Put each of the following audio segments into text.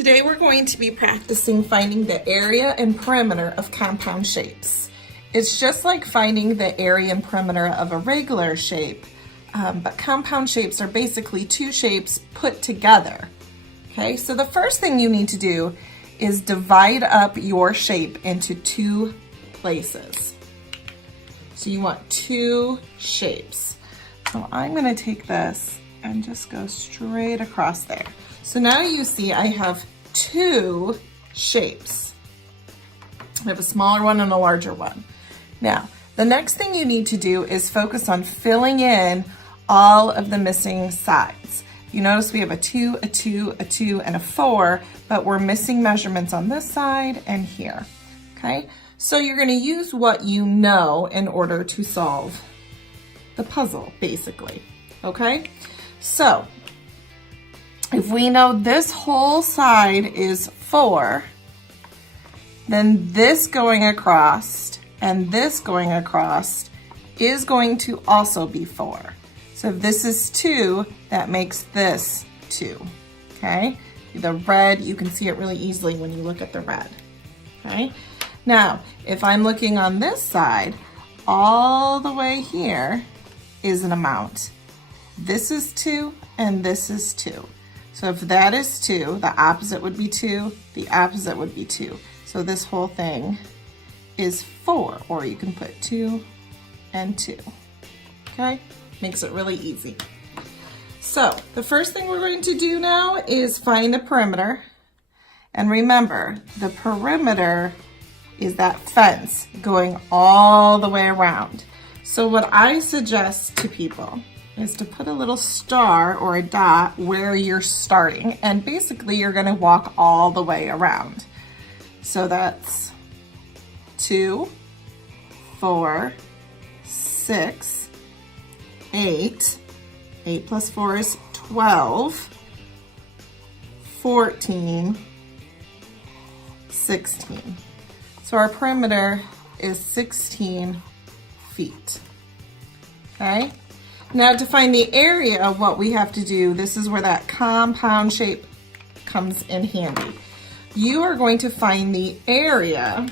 Today we're going to be practicing finding the area and perimeter of compound shapes. It's just like finding the area and perimeter of a regular shape, but compound shapes are basically two shapes put together. Okay, so the first thing you need to do is divide up your shape into two places. So you want two shapes. So I'm going to take this and just go straight across there. So now you see I have two shapes. I have a smaller one and a larger one. Now, the next thing you need to do is focus on filling in all of the missing sides. You notice we have a 2, a 2, a 2, and a 4, but we're missing measurements on this side and here, okay? So you're gonna use what you know in order to solve the puzzle, basically, okay? So, if we know this whole side is 4, then this going across and this going across is going to also be 4. So if this is 2, that makes this 2, okay? The red, you can see it really easily when you look at the red, okay? Now, if I'm looking on this side, all the way here is an amount. This is 2 and this is 2. So if that is 2, the opposite would be 2, the opposite would be 2. So this whole thing is 4, or you can put 2 and 2, okay? Makes it really easy. So the first thing we're going to do now is find the perimeter. And remember, the perimeter is that fence going all the way around. So what I suggest to people is to put a little star or a dot where you're starting, and basically you're gonna walk all the way around. So that's 2, 4, 6, 8, 8 plus 4 is 12, 14, 16. So our perimeter is 16 feet, okay? Now to find the area, what we have to do, this is where that compound shape comes in handy. You are going to find the area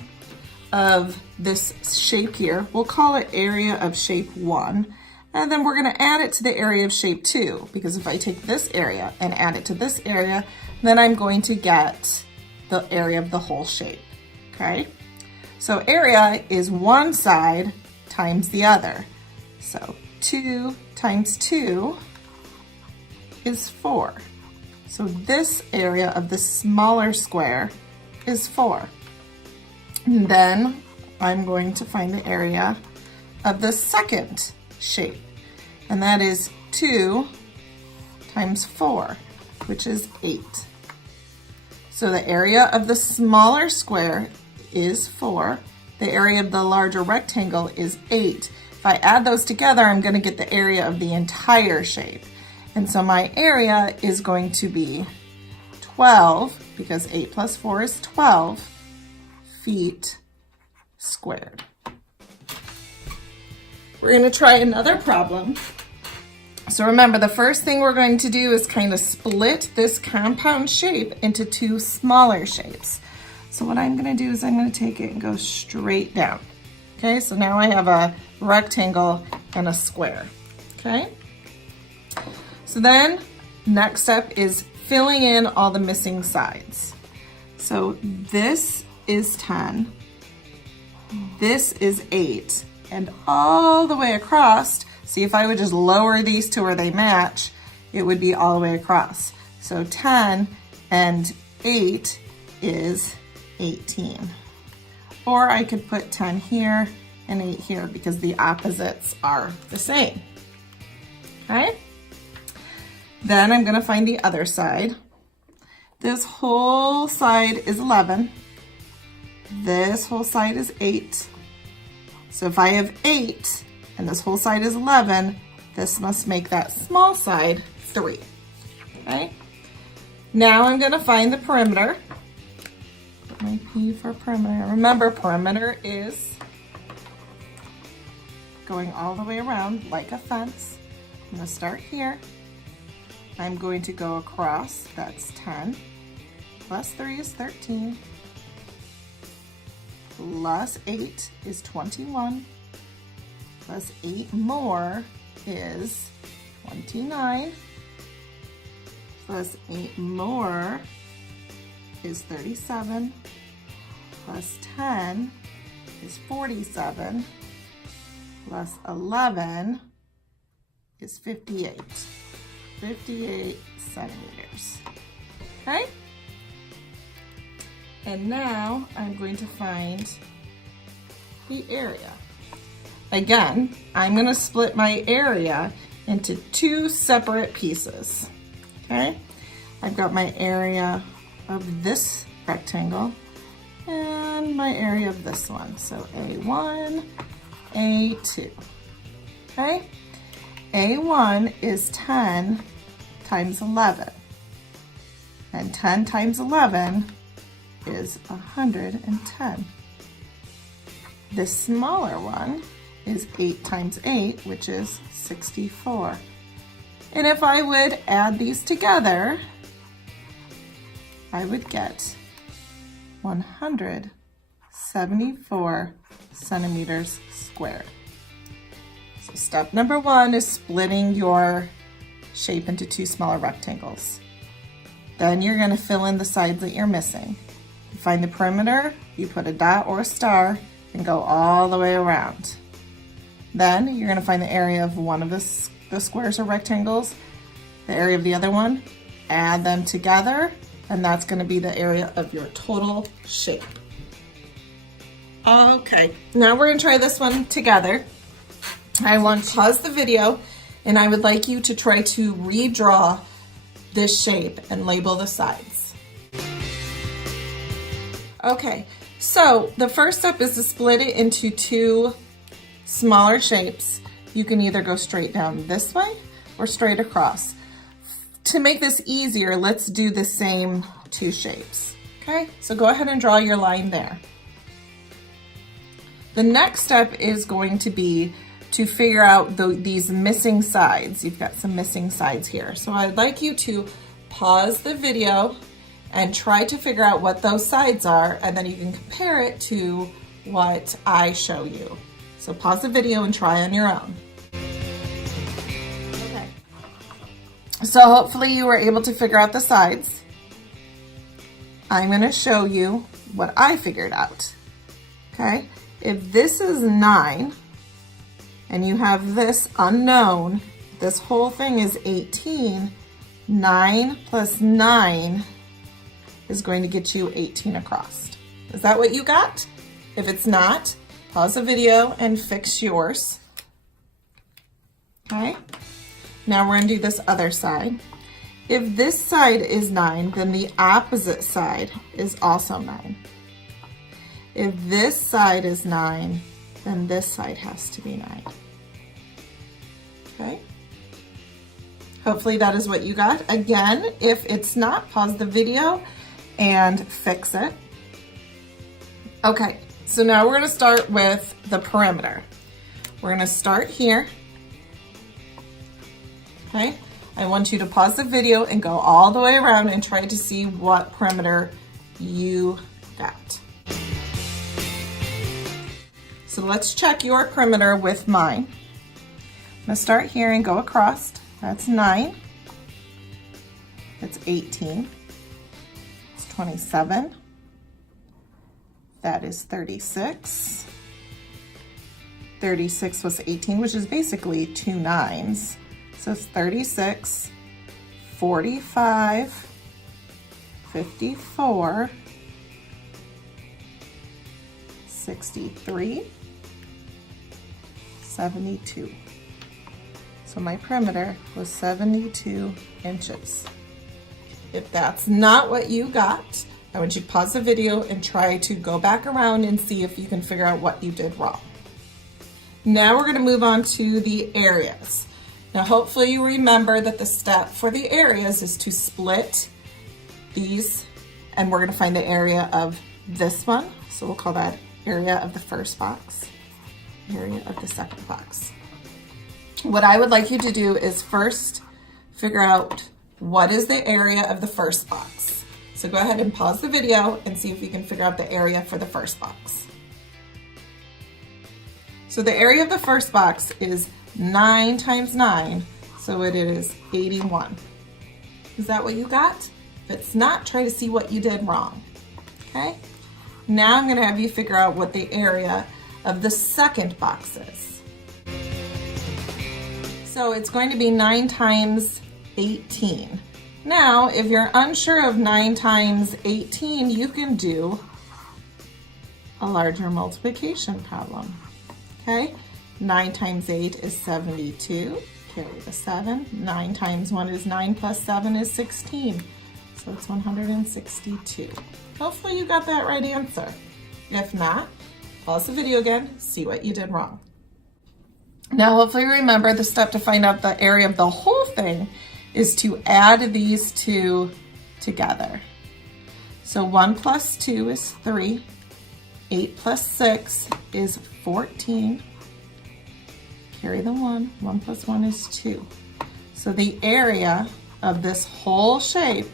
of this shape here. We'll call it area of shape 1. And then we're going to add it to the area of shape 2, because if I take this area and add it to this area, then I'm going to get the area of the whole shape, okay? So area is one side times the other. So 2 times 2 is 4. So this area of the smaller square is 4. And then I'm going to find the area of the second shape, and that is 2 times 4, which is 8. So the area of the smaller square is 4. The area of the larger rectangle is 8. If I add those together, I'm going to get the area of the entire shape. And so my area is going to be 12, because 8 plus 4 is 12 feet squared. We're going to try another problem. So remember, the first thing we're going to do is kind of split this compound shape into two smaller shapes. So what I'm going to do is I'm going to take it and go straight down. Okay, so now I have a rectangle and a square, okay? So then, next step is filling in all the missing sides. So this is 10, this is 8, and all the way across, see, if I would just lower these to where they match, it would be all the way across. So 10 and 8 is 18. Or I could put 10 here and 8 here, because the opposites are the same, okay? Then I'm gonna find the other side. This whole side is 11. This whole side is 8. So if I have 8 and this whole side is 11, this must make that small side 3, okay? Now I'm gonna find the perimeter. My P for perimeter. Remember, perimeter is going all the way around like a fence. I'm going to start here. I'm going to go across, that's 10. plus 3 is 13, plus 8 is 21, plus 8 more is 29, plus 8 more is 37, plus 10 is 47, plus 11 is 58. 58 centimeters. Okay? And now I'm going to find the area. Again, I'm going to split my area into 2 separate pieces. Okay? I've got my area of this rectangle and my area of this one. So A1, A2. Okay? A1 is 10 times 11. And 10 times 11 is 110. The smaller one is 8 times 8, which is 64. And if I would add these together, I would get 174 centimeters squared. So step number 1 is splitting your shape into 2 smaller rectangles. Then you're going to fill in the sides that you're missing. You find the perimeter, you put a dot or a star, and go all the way around. Then you're going to find the area of one of the squares or rectangles, the area of the other one, add them together, and that's going to be the area of your total shape. Okay, now we're going to try this one together. I want to pause the video, and I would like you to try to redraw this shape and label the sides. Okay, so the first step is to split it into 2 smaller shapes. You can either go straight down this way or straight across. To make this easier, let's do the same 2 shapes. Okay, so go ahead and draw your line there. The next step is going to be to figure out these missing sides. You've got some missing sides here. So I'd like you to pause the video and try to figure out what those sides are, and then you can compare it to what I show you. So pause the video and try on your own. Okay. So hopefully you were able to figure out the sides. I'm going to show you what I figured out. Okay? If this is 9, and you have this unknown, this whole thing is 18, 9 plus 9 is going to get you 18 across. Is that what you got? If it's not, pause the video and fix yours. Okay, now we're gonna do this other side. If this side is 9, then the opposite side is also 9. If this side is 9, then this side has to be 9. Okay? Hopefully that is what you got. Again, if it's not, pause the video and fix it. Okay, so now we're gonna start with the perimeter. We're gonna start here. Okay, I want you to pause the video and go all the way around and try to see what perimeter you got. So let's check your perimeter with mine. I'm gonna start here and go across. That's 9. That's 18. It's 27. That is 36. 36 was 18, which is basically 2 9s. So it's 36, 45, 54, 63, 72. So my perimeter was 72 inches. If that's not what you got, I want you to pause the video and try to go back around and see if you can figure out what you did wrong. Now we're going to move on to the areas. Now hopefully you remember that the step for the areas is to split these, and we're going to find the area of this one. So we'll call that area of the first box, area of the second box. What I would like you to do is first figure out what is the area of the first box. So go ahead and pause the video and see if you can figure out the area for the first box. So the area of the first box is 9 times 9, so it is 81. Is that what you got? If it's not, try to see what you did wrong, okay? Now I'm gonna have you figure out what the area of the second box is. So it's going to be 9 times 18. Now, if you're unsure of 9 times 18, you can do a larger multiplication problem, okay? 9 times 8 is 72, carry the 7. 9 times 1 is 9 plus 7 is 16, so it's 162. Hopefully you got that right answer. If not, pause the video again, see what you did wrong. Now hopefully remember the step to find out the area of the whole thing is to add these two together. So 1 plus 2 is 3, 8 plus 6 is 14, carry the 1, 1 plus 1 is 2. So the area of this whole shape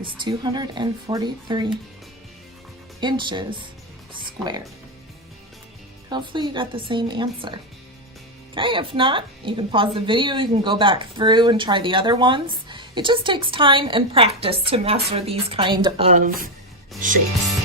is 243 inches squared. Hopefully you got the same answer. Okay, if not, you can pause the video, you can go back through and try the other ones. It just takes time and practice to master these kind of shapes.